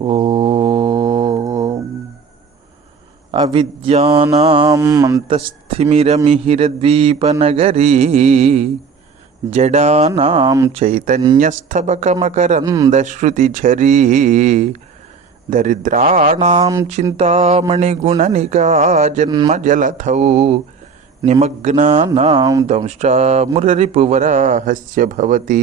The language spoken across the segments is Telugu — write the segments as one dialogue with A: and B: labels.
A: ॐ अविद्यानामन्तस्थिमिरमिहिरद्वीपनगरी जडानां चैतन्यस्तबकमकरन्दश्रुतिझरी दरिद्राणां चिन्तामणिगुणनिका जन्मजलथौ निमग्नानां दंष्टामुररिपुवराहस्य भवति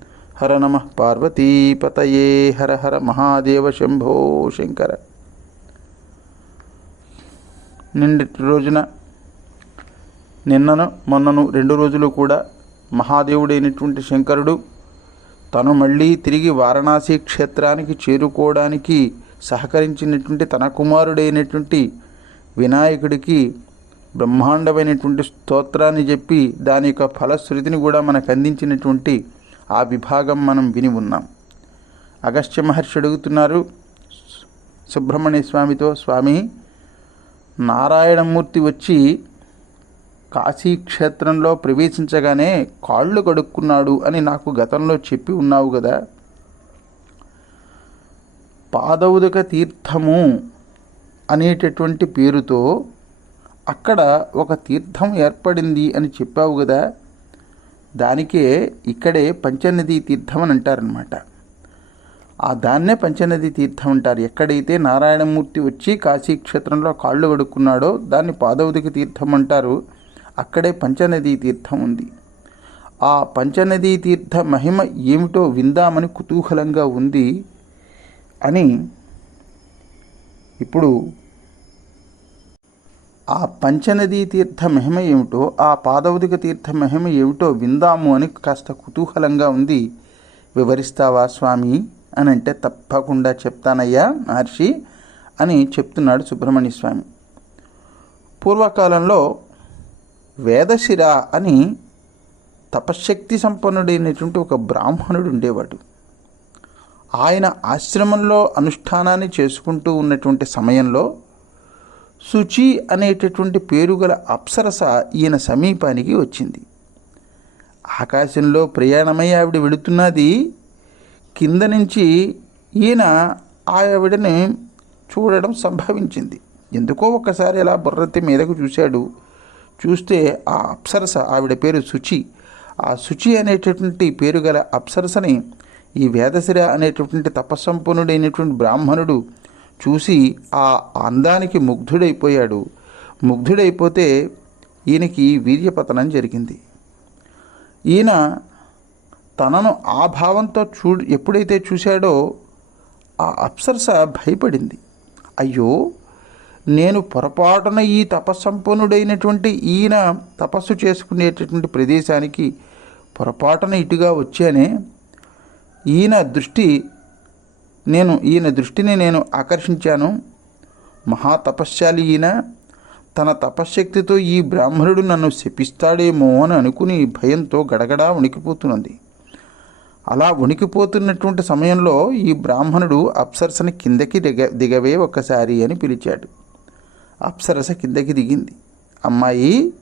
A: హర నమ పార్వతీపతయే హర హర మహాదేవ శంభో శంకర. నిన్నటి రోజున నిన్నను మొన్నను రెండు రోజులు కూడా మహాదేవుడైనటువంటి శంకరుడు తను మళ్ళీ తిరిగి వారణాసి క్షేత్రానికి చేరుకోవడానికి సహకరించినటువంటి తన కుమారుడైనటువంటి వినాయకుడికి బ్రహ్మాండమైనటువంటి స్తోత్రాన్ని చెప్పి దాని యొక్క ఫలశ్రుతిని కూడా మనకు అందించినటువంటి ఆ విభాగం మనం విని ఉన్నాం. అగస్త్య మహర్షి అడుగుతున్నారు సుబ్రహ్మణ్య స్వామితో స్వామి నారాయణమూర్తి వచ్చి కాశీక్షేత్రంలో ప్రవేశించగానే కాళ్ళు కడుక్కున్నాడు అని నాకు గతంలో చెప్పి ఉన్నావు కదా. పాదౌదక తీర్థము అనేటటువంటి పేరుతో అక్కడ ఒక తీర్థం ఏర్పడింది అని చెప్పావు కదా. దానికే ఇక్కడే పంచనదీ తీర్థం అని అంటారనమాట ఆ దాన్నే పంచనది తీర్థం అంటారు. ఎక్కడైతే నారాయణమూర్తి వచ్చి కాశీక్షేత్రంలో కాళ్ళు కడుక్కున్నాడో దాన్ని పాదవదిక తీర్థం అంటారు. అక్కడే పంచనదీ తీర్థం ఉంది. ఆ పంచనదీ తీర్థ మహిమ ఏమిటో విందామని కుతూహలంగా ఉంది అని ఇప్పుడు ఆ పంచనదీ తీర్థ మహిమ ఏమిటో ఆ పాదవదిక తీర్థ మహిమ ఏమిటో విందాము అని కాస్త కుతూహలంగా ఉంది. వివరిస్తావా స్వామి? అని అంటే తప్పకుండా చెప్తానయ్యా మహర్షి అని చెప్తున్నాడు సుబ్రహ్మణ్య స్వామి. పూర్వకాలంలో వేదశిర అని తపశ్శక్తి సంపన్నుడైనటువంటి ఒక బ్రాహ్మణుడు ఉండేవాడు. ఆయన ఆశ్రమంలో అనుష్ఠానాన్ని చేసుకుంటూ ఉన్నటువంటి సమయంలో శుచి అనేటటువంటి పేరు గల అప్సరస ఈయన సమీపానికి వచ్చింది. ఆకాశంలో ప్రయాణమై ఆవిడ వెళుతున్నది కింద నుంచి ఈయన ఆవిడని చూడడం సంభవించింది. ఎందుకో ఒక్కసారి అలా బుర్రతి మీదకు చూశాడు. చూస్తే ఆ అప్సరస ఆవిడ పేరు శుచి ఆ శుచి అనేటటువంటి పేరు గల అప్సరసని ఈ వేదశిర అనేటటువంటి తపస్సంపన్నుడైనటువంటి బ్రాహ్మణుడు చూసి ఆ అందానికి ముగ్ధుడైపోయాడు. ముగ్ధుడైపోతే ఈయనకి వీర్యపతనం జరిగింది. ఈయన తనను ఆ భావంతో చూ ఎప్పుడైతే చూశాడో ఆ అప్సరస భయపడింది. అయ్యో నేను పొరపాటున ఈ తపస్సంపన్నుడైనటువంటి ఈయన తపస్సు చేసుకునేటటువంటి ప్రదేశానికి పొరపాటున ఇటుగా వచ్చానే ఈయన దృష్టి నేను ఈయన దృష్టిని నేను ఆకర్షించాను. మహాతపశ్శాలి ఈయన తన తపశ్శక్తితో ఈ బ్రాహ్మణుడు నన్ను శపిస్తాడేమో అని అనుకుని భయంతో గడగడా వణికిపోతున్నది. అలా వణికిపోతున్నటువంటి సమయంలో ఈ బ్రాహ్మణుడు అప్సరసని కిందకి దిగ దిగవే ఒక్కసారి అని పిలిచాడు. అప్సరస కిందకి దిగింది. అమ్మాయి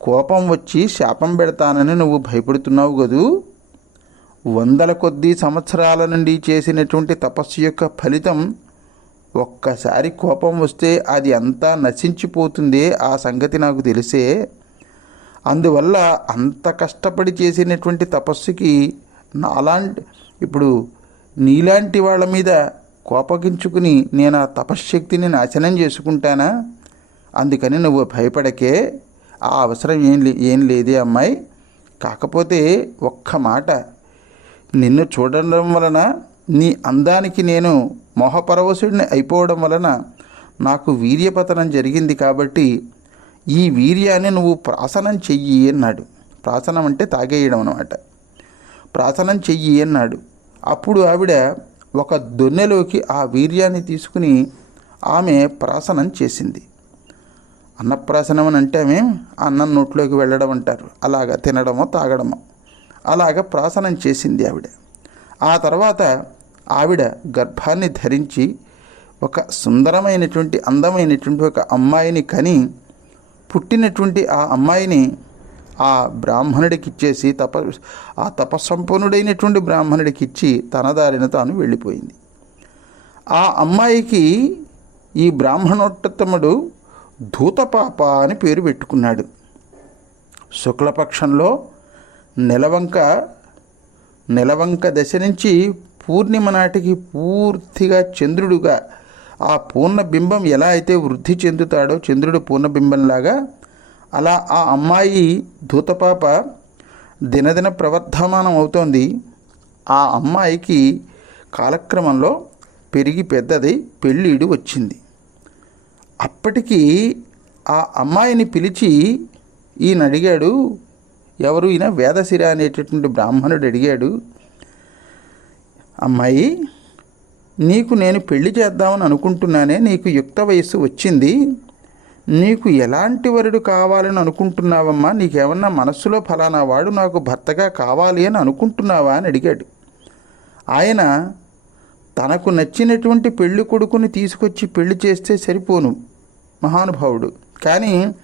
A: కోపం వచ్చి శాపం పెడతానని నువ్వు భయపడుతున్నావు కదూ వందల కొద్దీ సంవత్సరాల నుండి చేసినటువంటి తపస్సు యొక్క ఫలితం ఒక్కసారి కోపం వస్తే అది అంతా నశించిపోతుందే ఆ సంగతి నాకు తెలిసే. అందువల్ల అంత కష్టపడి చేసినటువంటి తపస్సుకి నాలాంటి ఇప్పుడు నీలాంటి వాళ్ళ మీద కోపగించుకుని నేను ఆ తపశ్శక్తిని నాశనం చేసుకుంటానా? అందుకని నువ్వు భయపడకే. ఆ అవసరం ఏం లే ఏం లేదే అమ్మాయి. కాకపోతే ఒక్క మాట నిన్ను చూడడం వలన నీ అందానికి నేను మోహపరవశుడిని అయిపోవడం వలన నాకు వీర్యపతనం జరిగింది కాబట్టి ఈ వీర్యాన్ని నువ్వు ప్రాసనం చెయ్యి అన్నాడు. ప్రాసనం అంటే తాగేయడం అనమాట ప్రాసనం చెయ్యి అన్నాడు. అప్పుడు ఆవిడ ఒక దొన్నెలోకి ఆ వీర్యాన్ని తీసుకుని ఆమె ప్రాసనం చేసింది. అన్నప్రాసనం అని అంటే ఆమె అన్నం నోట్లోకి వెళ్ళడం అంటారు. అలాగ తినడమో తాగడమో. అలాగ ప్రాసనం చేసింది ఆవిడ. ఆ తర్వాత ఆవిడ గర్భాన్ని ధరించి ఒక సుందరమైనటువంటి అందమైనటువంటి ఒక అమ్మాయిని కని పుట్టినటువంటి ఆ అమ్మాయిని ఆ బ్రాహ్మణుడికి ఇచ్చేసి తప ఆ తపస్సంపన్నుడైనటువంటి బ్రాహ్మణుడికి ఇచ్చి తన దారిన తాను వెళ్ళిపోయింది. ఆ అమ్మాయికి ఈ బ్రాహ్మణోత్తముడు ధూతపాప అని పేరు పెట్టుకున్నాడు. శుక్లపక్షంలో నెలవంక నెలవంక దశ నుంచి పూర్ణిమ నాటికి పూర్తిగా చంద్రుడుగా ఆ పూర్ణబింబం ఎలా అయితే వృద్ధి చెందుతాడో చంద్రుడు పూర్ణబింబంలాగా అలా ఆ అమ్మాయి దూతపాప దినదిన ప్రవర్ధమానం అవుతోంది. ఆ అమ్మాయికి కాలక్రమంలో పెరిగి పెద్దది పెళ్ళిడు వచ్చింది. అప్పటికి ఆ అమ్మాయిని పిలిచి ఈయన అడిగాడు ఎవరు? ఈయన వేదశిర అనేటటువంటి బ్రాహ్మణుడు అడిగాడు అమ్మాయి నీకు నేను పెళ్ళి చేద్దామని అనుకుంటున్నానే నీకు యుక్త వయస్సు వచ్చింది. నీకు ఎలాంటి వరుడు కావాలని అనుకుంటున్నావమ్మా? నీకేమన్నా మనస్సులో ఫలానా వాడు నాకు భర్తగా కావాలి అని అనుకుంటున్నావా? అని అడిగాడు. ఆయన తనకు నచ్చినటువంటి పెళ్ళి కొడుకుని తీసుకొచ్చి పెళ్ళి చేస్తే సరిపోను మహానుభావుడు. కానీ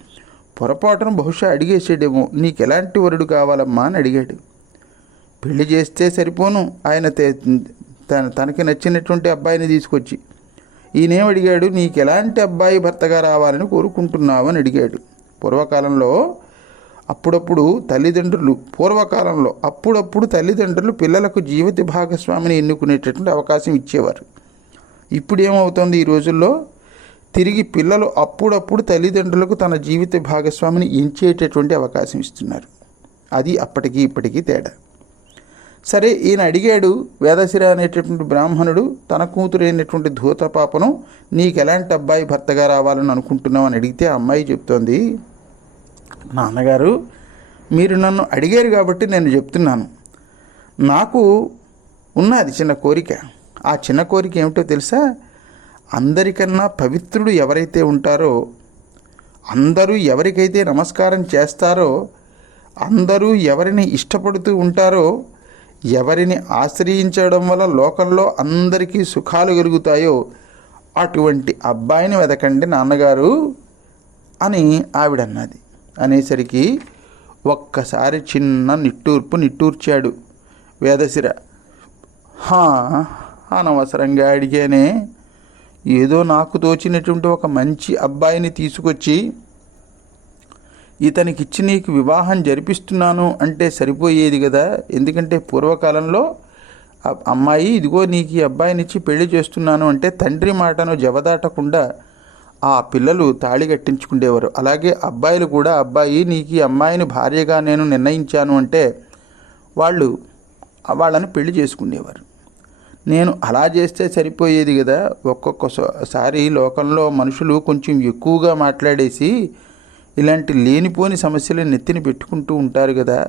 A: పొరపాటున బహుశా అడిగేసాడేమో. నీకు ఎలాంటి వరుడు కావాలమ్మా అని అడిగాడు. పెళ్ళి చేస్తే సరిపోను. ఆయన తన తనకి నచ్చినటువంటి అబ్బాయిని తీసుకొచ్చి. ఈయనేం అడిగాడు? నీకు ఎలాంటి అబ్బాయి భర్తగా రావాలని కోరుకుంటున్నావు అని అడిగాడు. పూర్వకాలంలో అప్పుడప్పుడు తల్లిదండ్రులు పూర్వకాలంలో అప్పుడప్పుడు తల్లిదండ్రులు పిల్లలకు జీవిత భాగస్వామిని ఎన్నుకునేటటువంటి అవకాశం ఇచ్చేవారు. ఇప్పుడు ఏమవుతుంది ఈ రోజుల్లో? తిరిగి పిల్లలు అప్పుడప్పుడు తల్లిదండ్రులకు తన జీవిత భాగస్వామిని ఎంచేటటువంటి అవకాశం ఇస్తున్నారు. అది అప్పటికి ఇప్పటికీ తేడా. సరే ఈయన అడిగాడు వేదశిర అనేటటువంటి బ్రాహ్మణుడు తన కూతురైనటువంటి ధూతపాపను నీకు ఎలాంటి అబ్బాయి భర్తగా రావాలని అనుకుంటున్నావు? అని అడిగితే ఆ అమ్మాయి చెప్తోంది నాన్నగారు మీరు నన్ను అడిగారు కాబట్టి నేను చెప్తున్నాను. నాకు ఉన్నది చిన్న కోరిక. ఆ చిన్న కోరిక ఏమిటో తెలుసా? అందరికన్నా పవిత్రుడు ఎవరైతే ఉంటారో అందరూ ఎవరికైతే నమస్కారం చేస్తారో అందరూ ఎవరిని ఇష్టపడుతూ ఉంటారో ఎవరిని ఆశ్రయించడం వల్ల లోకంలో అందరికీ సుఖాలు కలుగుతాయో అటువంటి అబ్బాయిని వెతకండి నాన్నగారు అని ఆవిడ అన్నది అనేసరికి ఒక్కసారి చిన్న నిట్టూర్పు నిట్టూర్చాడు వేదశిర. హా అనవసరంగా అడిగానే ఏదో నాకు తోచినటువంటి ఒక మంచి అబ్బాయిని తీసుకొచ్చి ఇతనికి ఇచ్చి నీకు వివాహం జరిపిస్తున్నాను అంటే సరిపోయేది కదా. ఎందుకంటే పూర్వకాలంలో అమ్మాయి ఇదిగో నీకు ఈ అబ్బాయినిచ్చి పెళ్ళి చేస్తున్నాను అంటే తండ్రి మాటను జవదాటకుండా ఆ పిల్లలు తాళి కట్టించుకునేవారు అలాగే అబ్బాయిలు కూడా అబ్బాయి నీకు ఈ అమ్మాయిని భార్యగా నేను నిర్ణయించాను అంటే వాళ్ళు వాళ్ళని పెళ్ళి చేసుకునేవారు నేను అలా చేస్తే సరిపోయేది కదా. ఒక్కొక్కసారి లోకంలో మనుషులు కొంచెం ఎక్కువగా మాట్లాడేసి ఇలాంటి లేనిపోని సమస్యలు నెత్తిని పెట్టుకుంటూ ఉంటారు కదా.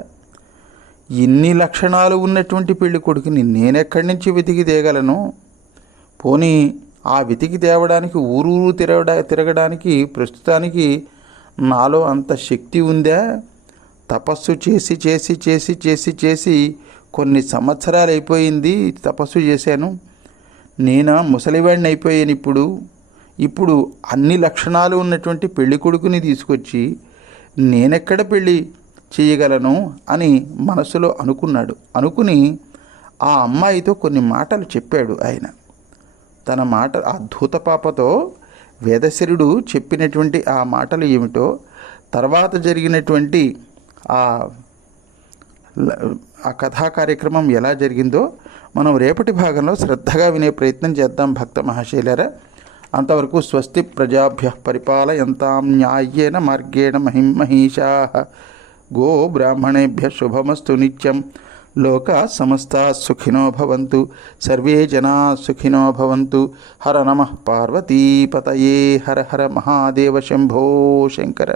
A: ఇన్ని లక్షణాలు ఉన్నటువంటి పెళ్ళి కొడుకుని నేనెక్కడి నుంచి వెతికి తేగలను? పోనీ ఆ వెతికి తేవడానికి ఊరూరు తిరగడా తిరగడానికి ప్రస్తుతానికి నాలో అంత శక్తి ఉందా? తపస్సు చేసి చేసి చేసి చేసి చేసి కొన్ని సంవత్సరాలు అయిపోయింది తపస్సు చేశాను. నేను ముసలివాడిని అయిపోయాను ఇప్పుడు. ఇప్పుడు అన్ని లక్షణాలు ఉన్నటువంటి పెళ్ళి కొడుకుని తీసుకొచ్చి నేనెక్కడ పెళ్ళి చేయగలను అని మనసులో అనుకున్నాడు. అనుకుని ఆ అమ్మాయితో కొన్ని మాటలు చెప్పాడు ఆయన. తన మాట ఆ దూతపాపతో వేదశరుడు చెప్పినటువంటి ఆ మాటలు ఏమిటో తర్వాత జరిగినటువంటి ఆ ఆ కథా కార్యక్రమం ఎలా జరిగిందో మనం రేపటి భాగంలో శ్రద్ధగా వినే ప్రయత్నం చేద్దాం భక్త మహాశైలరా. అంతవరకు స్వస్తి ప్రజాభ్య పరిపాలయంతాం న్యాయేన మార్గేణ మహిం మహిషా. గో బ్రాహ్మణేభ్య శుభమస్తు నిత్యం. లోకా సమస్తా సుఖినో భవంతు. సర్వే జనా సుఖినో భవంతు. హర నమ పార్వతీపతయే. హర హర మహాదేవ శంభో శంకర.